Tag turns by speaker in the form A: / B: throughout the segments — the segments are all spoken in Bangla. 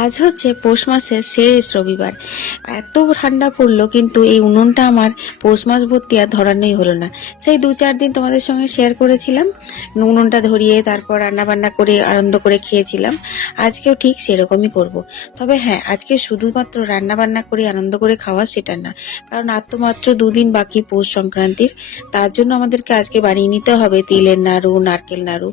A: আজ হচ্ছে পৌষ মাসের শেষ রবিবার। এত ঠান্ডা পড়ল, কিন্তু এই উনুনটা আমার পৌষ মাস ভর্তি আর ধরানোই হলো না। সেই দু চার দিন তোমাদের সঙ্গে শেয়ার করেছিলাম, উনুনটা ধরিয়ে তারপর রান্না বান্না করে আনন্দ করে খেয়েছিলাম। আজকেও ঠিক সেরকমই করব। তবে হ্যাঁ আজকে শুধুমাত্র রান্না বান্না করে আনন্দ করে খাওয়া সেটা না, কারণ আর তো মাত্র দুদিন বাকি পৌষ সংক্রান্তির। তার জন্য আমাদেরকে আজকে বানিয়ে নিতে হবে তিলের নাড়ু, নারকেল নাড়ু।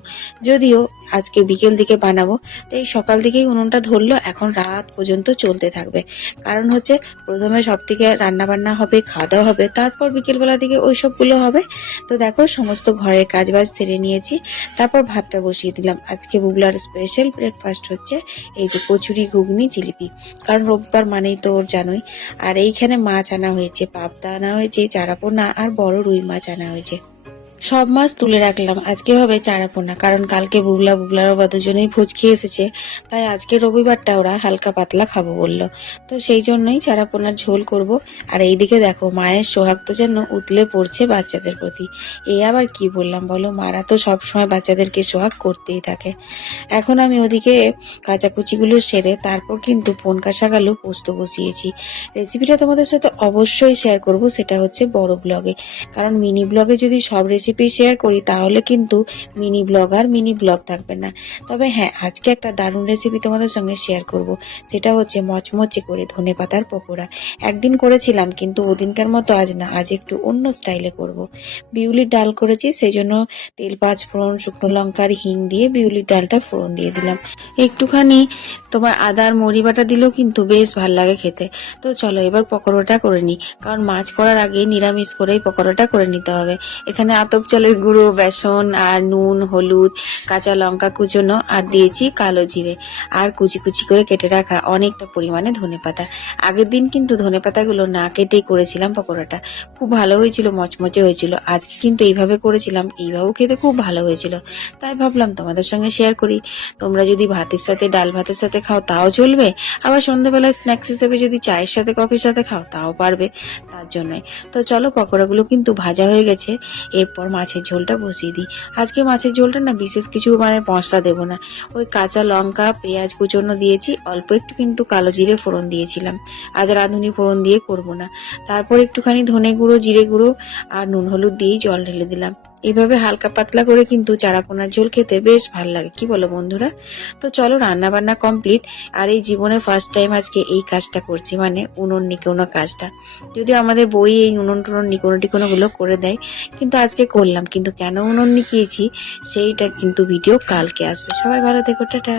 A: যদিও আজকে বিকেল দিকে বানাবো তো এই সকাল থেকেই উনুনটা ধরলো এখন রাত পর্যন্ত চলতে থাকবে। কারণ হচ্ছে প্রথমে সব থেকে রান্না বান্না হবে খাওয়া দাওয়া হবে, তারপর বিকেলবেলা দিকে ওই সবগুলো হবে। তো দেখো, সমস্ত ঘরের কাজ বাজ সেরে নিয়েছি। তারপর ভাতটা বসিয়ে দিলাম। আজকে বুগলার স্পেশাল ব্রেকফাস্ট হচ্ছে এই যে কচুরি, ঘুগনি, জিলিপি। কারণ রোববার মানেই তো ওর জানোই। আর এইখানে মাছ আনা হয়েছে, পাবদা আনা হয়েছে, চারাপোনা আর বড় রুই মাছ আনা হয়েছে। সব মাছ তুলে রাখলাম। আজকে হবে চারাপোনা, কারণ কালকে বুগলা বুগলার বাবা দুজনেই ভোজ খেয়ে এসেছে, তাই আজকে রবিবারটা ওরা হালকা পাতলা খাব বলল। তো সেই জন্যই চারাপোনার ঝোল করব। আর এইদিকে দেখো, মায়ের সোহাগ তো যেন উতলে পড়ছে বাচ্চাদের প্রতি। এই আবার কি বললাম বলো, মারা তো সবসময় বাচ্চাদেরকে সোহাগ করতেই থাকে। এখন আমি ওদিকে কাঁচাকুচিগুলো সেরে তারপর কিন্তু পন কাঁসাগালু পোস্ত বসিয়েছি। রেসিপিটা তোমাদের সাথে অবশ্যই শেয়ার করব, সেটা হচ্ছে বড় ব্লগে। কারণ মিনি ব্লগে যদি সব রেসিপি শেয়ার করি, তাহলে কিন্তু মিনি ব্লগ আর মিনি ব্লগ থাকবে না। তবে হ্যাঁ আজকে একটা দারুণ রেসিপি তোমাদের সঙ্গে শেয়ার করব। সেটা হচ্ছে মচমচে করে ধনে পাতার পকোড়া। একদিন করেছিলাম, কিন্তু ওদিনকার মতো আজ না, আজ একটু অন্য স্টাইলে করব। বিউলির ডাল করেছি সেই জন্য তেল পাঁচ ফোড়ন শুকনো লঙ্কার হিং দিয়ে বিউলির ডালটা ফোড়ন দিয়ে দিলাম। একটুখানি তোমার আদার মরি বাটা দিলেও কিন্তু বেশ ভালো লাগে খেতে। তো চলো এবার পকোড়াটা করে নিই, কারণ মাছ করার আগে নিরামিষ করেই পকোড়াটা করে নিতে হবে। এখানে আতপ চালের গুঁড়ো, বেসন আর নুন, হলুদ, কাঁচা লঙ্কা কুচোনো আর দিয়েছি কালো জিরে। আর কুচি কুচি করে কেটে রাখা অনেকটা পরিমাণে ধনে পাতা। আগের দিন কিন্তু ধনে পাতাগুলো না কেটেই করেছিলাম পকোড়াটা। খুব ভালো হয়েছিল, মচমচে হয়েছিল। আজকে কিন্তু এইভাবে করেছিলাম, এইভাবেও খেতে খুব ভালো হয়েছিল। তাই ভাবলাম তোমাদের সঙ্গে শেয়ার করি। তোমরা যদি ভাতের সাথে, ডাল ভাতের সাথে খাও তাও চলবে। আবার সন্ধ্যাবেলায় স্ন্যাক্স হিসেবে যদি চায়ের সাথে কফির সাথে খাও তাও পারবে। তার জন্যই। তো চলো পকোড়াগুলো কিন্তু ভাজা হয়ে গেছে। এরপর মাছের ঝোলটা বসিয়ে দিই। আজকে মাছের ঝোলটা না বিশেষ কিছু মানে মশলা দেবো না। ওই কাঁচা লঙ্কা, পেঁয়াজ কুচনো দিয়েছি, অল্প একটু কিন্তু কালো জিরে ফোড়ন দিয়েছিলাম। আজ রাঁধুনি ফোড়ন দিয়ে করব না। তারপর একটুখানি ধনে গুঁড়ো, জিরে গুঁড়ো আর নুন হলুদ দিয়েই জল ঢেলে দিলাম। এইভাবে হালকা পাতলা করে কিন্তু চারাপোনার ঝোল খেতে বেশ ভালো লাগে। কি বলো বন্ধুরা? তো চলো রান্না বান্না কমপ্লিট আর এই জীবনে ফার্স্ট টাইম আজকে এই কাজটা করছি মানে উনুন নিকোনো কাজটা। যদিও আমাদের বই এই উনুন টুনুন নিকোনো টিকোনো গুলো করে দেয়, কিন্তু আজকে করলাম। কিন্তু কেন উনুন নিকিয়েছি, সেইটা কিন্তু ভিডিও কালকে আসবে। সবাই ভালো থেকো, টাটা।